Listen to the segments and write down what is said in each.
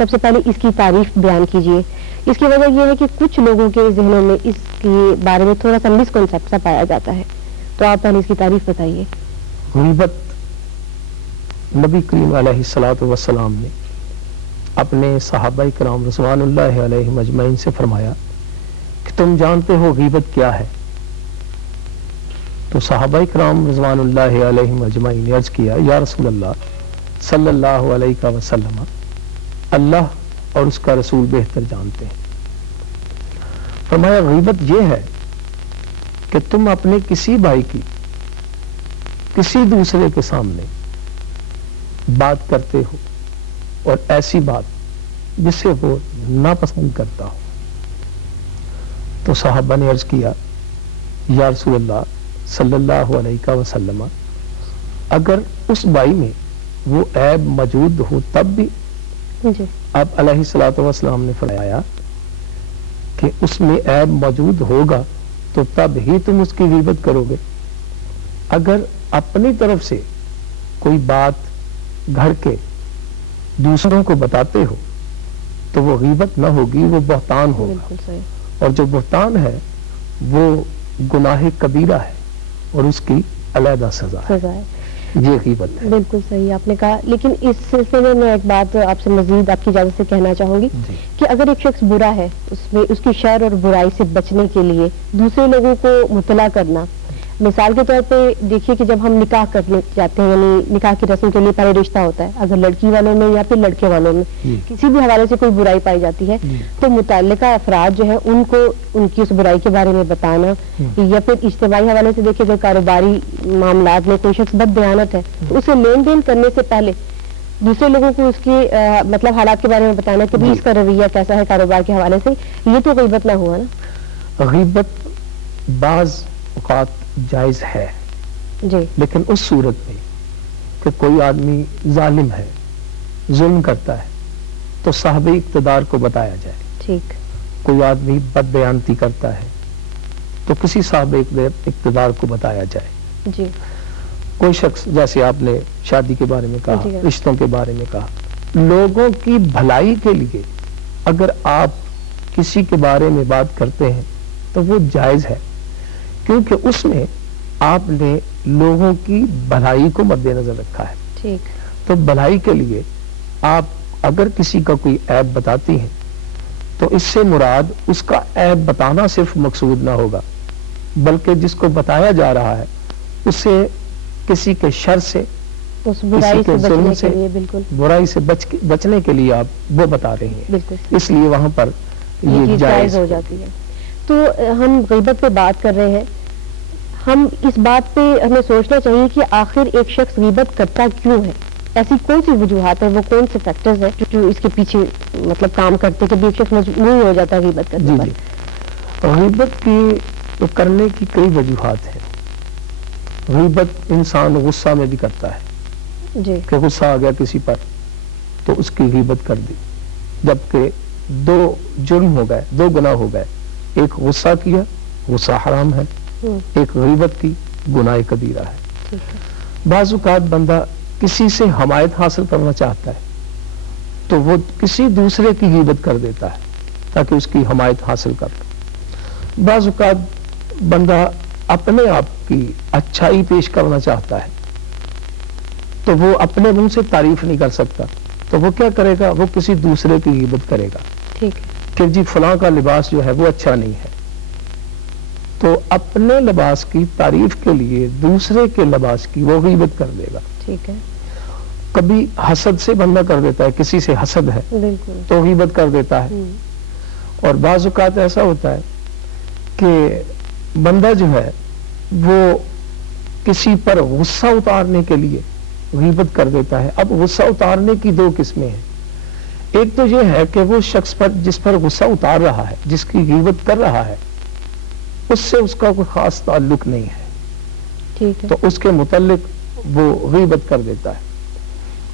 سب سے پہلے اس کی تعریف بیان کیجیے. اس کی وجہ یہ ہے کہ کچھ لوگوں کے ذہنوں میں اس کے بارے میں تھوڑا سا مسکنسیپٹ سا پایا جاتا ہے, تو آپ پہلے اس کی تعریف بتائیے. غیبت نبی کریم علیہ الصلوۃ والسلام نے اپنے صحابہ کرام رضوان اللہ علیہم اجمعین سے فرمایا کہ تم جانتے ہو غیبت کیا ہے؟ تو صحابہ کرام رضوان اللہ علیہم اجمعین نے عرض کیا, یا رسول اللہ صلی اللہ علیہ وسلم, اللہ اور اس کا رسول بہتر جانتے ہیں. فرمایا غیبت یہ ہے کہ تم اپنے کسی بھائی کی کسی دوسرے کے سامنے بات کرتے ہو اور ایسی بات جسے وہ ناپسند کرتا ہو. تو صحابہ نے عرض کیا, یا رسول اللہ صلی اللہ علیہ وسلم, اگر اس بھائی میں وہ عیب موجود ہو تب بھی؟ آپ علیہ الصلوۃ والسلام نے فرمایا کہ اس میں عیب موجود ہوگا تو تب ہی تم اس کی غیبت کرو گے. اگر اپنی طرف سے کوئی بات گھر کے دوسروں کو بتاتے ہو تو وہ غیبت نہ ہوگی, وہ بہتان ہوگا, اور جو بہتان ہے وہ گناہ کبیرہ ہے اور اس کی علیحدہ سزا ہے. یہ غیبت ہے. بالکل صحیح آپ نے کہا. لیکن اس سلسلے میں ایک بات آپ سے مزید آپ کی اجازت سے کہنا چاہوں گی کہ اگر ایک شخص برا ہے, اس میں اس کی شر اور برائی سے بچنے کے لیے دوسرے لوگوں کو مطلع کرنا, مثال کے طور پہ دیکھیے کہ جب ہم نکاح کرنے جاتے ہیں, یعنی نکاح کی رسم کے لیے پہلے رشتہ ہوتا ہے, اگر لڑکی والوں میں یا پھر لڑکے والوں میں کسی بھی حوالے سے کوئی برائی پائی جاتی ہے تو متعلقہ افراد جو ہے ان کو ان کی اس برائی کے بارے میں بتانا, یا پھر اجتماعی حوالے سے دیکھیے اگر کاروباری معاملات میں کوئی شخص بد دیانت ہے تو اسے لین دین کرنے سے پہلے دوسرے لوگوں کو اس کی مطلب حالات کے بارے میں بتانا کہ بھی اس کا رویہ کیسا ہے کاروبار کے حوالے سے, یہ تو غیبت نہ ہوا نا. غیبت بعض اوقات جائز ہے لیکن اس صورت میں کہ کوئی آدمی ظالم ہے, ظلم کرتا ہے, تو صاحب اقتدار کو بتایا جائے. ٹھیک. کوئی آدمی بد بیانتی کرتا ہے تو کسی صاحب اقتدار کو بتایا جائے. جی. کوئی شخص جیسے آپ نے شادی کے بارے میں کہا, رشتوں کے بارے میں کہا, لوگوں کی بھلائی کے لیے اگر آپ کسی کے بارے میں بات کرتے ہیں تو وہ جائز ہے, کیونکہ اس میں آپ نے لوگوں کی بھلائی کو مد نظر رکھا ہے. ٹھیک. تو بھلائی کے لیے آپ اگر کسی کا کوئی عیب بتاتی ہیں تو اس سے مراد اس کا عیب بتانا صرف مقصود نہ ہوگا, بلکہ جس کو بتایا جا رہا ہے اسے کسی کے شر سے, اس برائی سے بچنے کے لیے, بالکل برائی سے بچنے کے لیے آپ وہ بتا رہے ہیں. بالکل. اس لیے وہاں پر یہ جائز ہو جاتی ہے. تو ہم غیبت پہ بات کر رہے ہیں, ہم اس بات پہ ہمیں سوچنا چاہیے کہ آخر ایک شخص غیبت کرتا کیوں ہے, ایسی کون سی وجوہات ہیں, وہ کون سے فیکٹرز ہیں جو اس کے پیچھے مطلب کام کرتے کہ ایک شخص مجبور ہو جاتا ہے غیبت کرنے پر. غیبت کی کرنے کی کئی وجوہات ہیں. غیبت انسان غصہ میں بھی کرتا ہے کہ غصہ آ گیا کسی پر تو اس کی غیبت کر دی, جبکہ دو جرم ہو گئے, دو گناہ ہو گئے. ایک غصہ کیا, غصہ حرام ہے, ایک غیبت کی, گناہ کبیرہ ہے. بعض اوقات بندہ کسی سے حمایت حاصل کرنا چاہتا ہے تو وہ کسی دوسرے کی غیبت کر دیتا ہے تاکہ اس کی حمایت حاصل کر لے. بعض اوقات بندہ اپنے آپ کی اچھائی پیش کرنا چاہتا ہے تو وہ اپنے منہ سے تعریف نہیں کر سکتا تو وہ کیا کرے گا, وہ کسی دوسرے کی غیبت کرے گا. ٹھیک ہے. کہ جی فلاں کا لباس جو ہے وہ اچھا نہیں ہے, تو اپنے لباس کی تعریف کے لیے دوسرے کے لباس کی وہ غیبت کر دے گا. ٹھیک ہے. کبھی حسد سے بندہ کر دیتا ہے, کسی سے حسد ہے تو غیبت کر دیتا ہے. اور بعض اوقات ایسا ہوتا ہے کہ بندہ جو ہے وہ کسی پر غصہ اتارنے کے لیے غیبت کر دیتا ہے. اب غصہ اتارنے کی دو قسمیں ہیں. ایک تو یہ ہے کہ وہ شخص پر جس پر غصہ اتار رہا ہے, جس کی غیبت کر رہا ہے, اس سے اس کا کوئی خاص تعلق نہیں ہے, ٹھیک ہے, تو اس کے متعلق وہ غیبت کر دیتا ہے.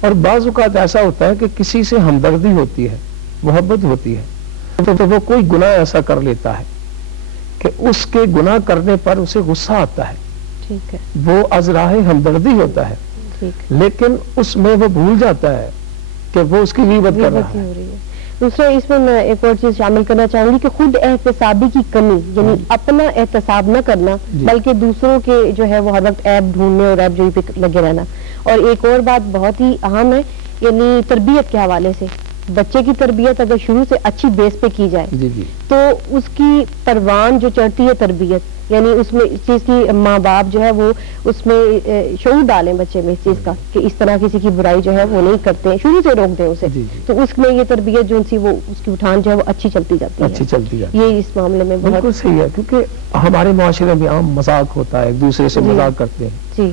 اور بعض اوقات ایسا ہوتا ہے کہ کسی سے ہمدردی ہوتی ہے, محبت ہوتی ہے, تو وہ کوئی گناہ ایسا کر لیتا ہے کہ اس کے گناہ کرنے پر اسے غصہ آتا ہے. ٹھیک ہے. وہ از راہ ہمدردی ہوتا ہے, لیکن اس میں وہ بھول جاتا ہے کہ وہ اس کی غیبت کر رہا ہے. دوسرا اس میں ایک اور چیز شامل کرنا چاہوں گی کہ خود احتسابی کی کمی، یعنی اپنا احتساب نہ کرنا بلکہ دوسروں کے جو ہے وہ ہر وقت عیب ڈھونڈنے اور عیب جوئی پہ لگے رہنا. اور ایک اور بات بہت ہی اہم ہے، یعنی تربیت کے حوالے سے بچے کی تربیت اگر شروع سے اچھی بیس پہ کی جائے تو اس کی پروان جو چڑھتی ہے تربیت، یعنی اس میں اس چیز کی ماں باپ جو ہے وہ اس میں شعور ڈالیں بچے میں اس چیز کا کہ اس طرح کسی کی برائی جو ہے وہ نہیں کرتے ہیں، شروع سے روک دیں اسے. تو اس میں یہ تربیت جو سی وہ اس کی اٹھان جو ہے وہ اچھی چلتی جاتی ہے. یہ اس معاملے میں بالکل صحیح ہے، کیونکہ ہمارے معاشرے میں عام مذاق ہوتا ہے، ایک دوسرے سے مذاق کرتے ہیں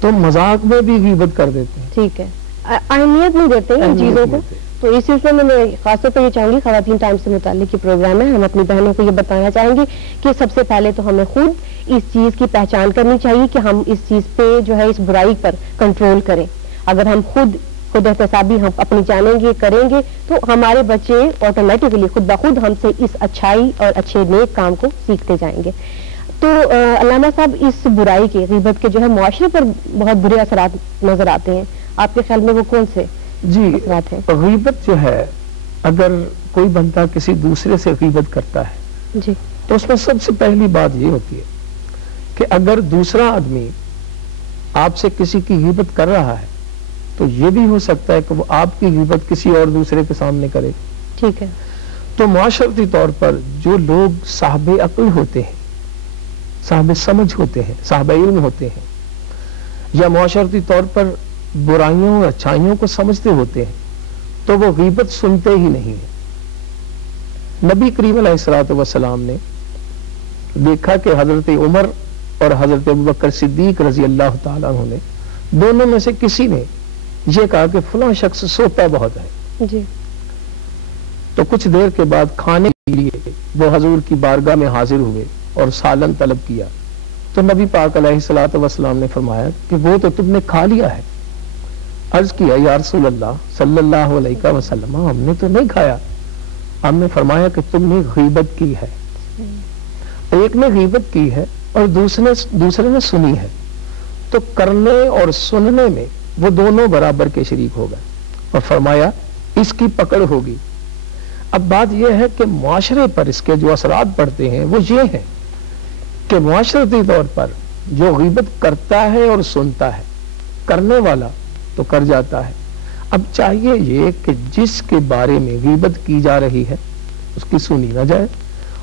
تو مذاق میں بھی غیبت کر دیتے ہیں. ٹھیک ہے، اہمیت نہیں دیتے ہیں ان چیزوں کو. تو اس سلسلے میں خاص طور پر یہ چاہوں گی، خواتین ٹائم سے متعلق یہ پروگرام ہے، ہم اپنی بہنوں کو یہ بتانا چاہیں گے کہ سب سے پہلے تو ہمیں خود اس چیز کی پہچان کرنی چاہیے کہ ہم اس چیز پہ جو ہے اس برائی پر کنٹرول کریں. اگر ہم خود احتسابی ہم اپنی جانیں گے کریں گے تو ہمارے بچے آٹومیٹکلی خود بخود ہم سے اس اچھائی اور اچھے نیک کام کو سیکھتے جائیں گے. تو علامہ صاحب، اس برائی کے غیبت کے جو ہے معاشرے پر بہت برے اثرات نظر آتے ہیں، آپ کے خیال میں وہ کون سے اثرات ہیں؟ غیبت جو ہے، اگر کوئی بندہ کسی دوسرے سے غیبت کرتا ہے تو اس میں سب سے پہلی بات یہ ہوتی ہے کہ اگر دوسرا آدمی آپ سے کسی کی غیبت کر رہا ہے تو یہ بھی ہو سکتا ہے کہ وہ آپ کی غیبت کسی اور دوسرے کے سامنے کرے. ٹھیک ہے. تو معاشرتی طور پر جو لوگ صاحب عقل ہوتے ہیں، صاحب سمجھ ہوتے ہیں، صاحب علم ہوتے ہیں، یا معاشرتی طور پر برائیوں اور اچھائیوں کو سمجھتے ہوتے ہیں تو وہ غیبت سنتے ہی نہیں ہیں. نبی کریم علیہ الصلوۃ والسلام نے دیکھا کہ حضرت عمر اور حضرت ابوبکر صدیق رضی اللہ تعالیٰ عنہ نے دونوں میں سے کسی نے یہ کہا کہ فلاں شخص سوتا بہت ہے. تو کچھ دیر کے بعد کھانے کے لیے وہ حضور کی بارگاہ میں حاضر ہوئے اور سالن طلب کیا تو نبی پاک علیہ الصلوۃ والسلام نے فرمایا کہ وہ تو تم نے کھا لیا ہے. عرض کیا یا رسول اللہ صلی اللہ علیہ وسلم، ہم نے تو نہیں کھایا. ہم نے فرمایا کہ تم نے غیبت کی ہے. ایک نے غیبت کی ہے اور دوسرے نے سنی ہے، تو کرنے اور سننے میں وہ دونوں برابر کے شریک ہو گئے اور فرمایا اس کی پکڑ ہوگی. اب بات یہ ہے کہ معاشرے پر اس کے جو اثرات پڑتے ہیں وہ یہ ہیں کہ معاشرتی طور پر جو غیبت کرتا ہے اور سنتا ہے، کرنے والا تو کر جاتا ہے. اب چاہیے یہ کہ جس کے بارے میں غیبت کی جا رہی ہے اس کی سنی نہ جائے،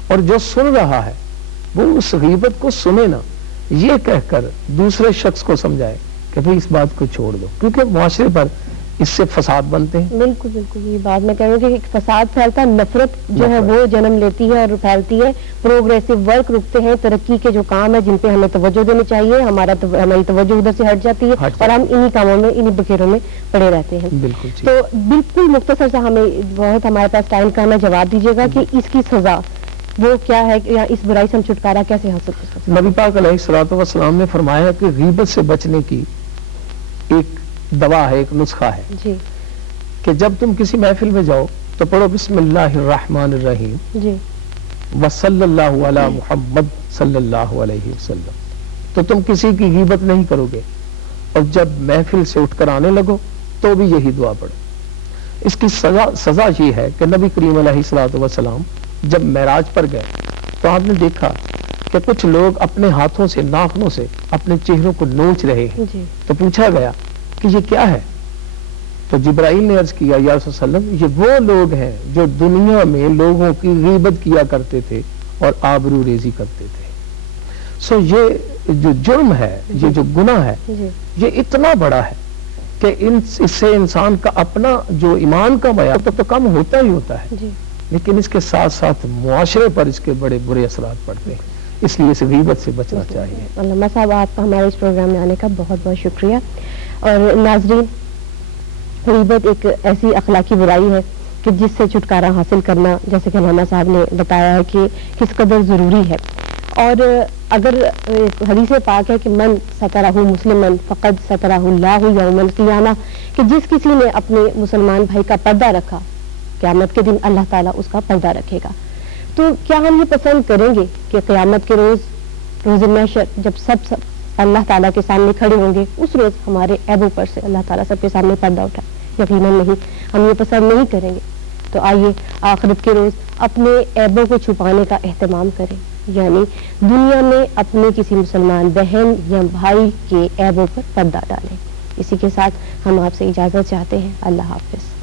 اور جو سن رہا ہے وہ اس غیبت کو سنے نہ، یہ کہہ کر دوسرے شخص کو سمجھائے کہ بھئی اس بات کو چھوڑ دو، کیونکہ معاشرے پر اس سے فساد بنتے ہیں. بالکل بالکل، یہ بات میں کہہ رہی ہوں کہ فساد پھیلتا ہے، نفرت جو ہے وہ جنم لیتی ہے اور پھیلتی ہے. پروگریسو ورک رکتے ہیں، ترقی کے جو کام ہے جن پہ ہمیں توجہ دینی چاہیے، ہماری توجہ ادھر سے ہٹ جاتی ہے اور ہم انہی کاموں میں، انہی بکھیروں میں پڑے رہتے ہیں. تو بالکل مختصر سا ہمیں بہت ہمارے پاس ٹائم کا ہے، جواب دیجیے گا کہ اس کی سزا وہ کیا ہے یا اس برائی سے ہم چھٹکارا کیسے حاصل کر سکتے ہیں؟ نبی پاک علیہ الصلوۃ والسلام نے فرمایا کہ غیبت سے بچنے کی ایک دوا ہے، ایک نسخہ ہے کہ جب تم کسی محفل میں جاؤ تو پڑھو بسم اللہ الرحمن الرحیم وصلی اللہ علی محمد صلی اللہ علیہ وسلم، تو تم کسی کی غیبت نہیں کرو گے. اور جب محفل سے اٹھ کر آنے لگو تو بھی یہی دعا پڑھو. اس کی سزا یہ ہے کہ نبی کریم علیہ الصلوۃ والسلام جب معراج پر گئے تو آپ نے دیکھا کہ کچھ لوگ اپنے ہاتھوں سے، ناخنوں سے اپنے چہروں کو نوچ رہے ہیں. تو پوچھا گیا کہ یہ کیا ہے؟ تو جبرائیل نے عرض کیا یا رسول اللہ علیہ وسلم، یہ وہ لوگ ہیں جو دنیا میں لوگوں کی غیبت کیا کرتے تھے اور آبرو ریزی کرتے تھے. سو یہ جو جرم ہے، یہ جو گناہ ہے، یہ اتنا بڑا ہے کہ اس سے انسان کا اپنا جو ایمان کا معیار تو کم ہوتا ہی ہوتا ہے، لیکن اس کے ساتھ ساتھ معاشرے پر اس کے بڑے برے اثرات پڑتے ہیں. اس لیے اس غیبت سے بچنا چاہیے. علامہ صاحب، آپ کا ہمارے اس پروگرام میں آنے کا بہت بہت شکریہ. اور ناظرین، غیبت ایک ایسی اخلاقی برائی ہے کہ جس سے چھٹکارا حاصل کرنا، جیسے کہ علامہ صاحب نے بتایا ہے کہ کس قدر ضروری ہے. اور اگر حدیث پاک ہے کہ من سترہ مسلمن فقد سترہ اللہ یوم القیامہ، کہ جس کسی نے اپنے مسلمان بھائی کا پردہ رکھا، قیامت کے دن اللہ تعالیٰ اس کا پردہ رکھے گا. تو کیا ہم یہ پسند کریں گے کہ قیامت کے روز محشر جب سب اللہ تعالیٰ کے سامنے کھڑے ہوں گے، اس روز ہمارے عیبوں پر سے اللہ تعالیٰ سب کے سامنے پردہ اٹھائے؟ یقیناً نہیں. ہم یہ پسند نہیں کریں گے، تو آئیے آخرت کے روز اپنے عیبوں کو چھپانے کا اہتمام کریں، یعنی دنیا میں اپنے کسی مسلمان بہن یا بھائی کے عیبوں پر پردہ ڈالیں۔ اسی کے ساتھ ہم آپ سے اجازت چاہتے ہیں، اللہ حافظ۔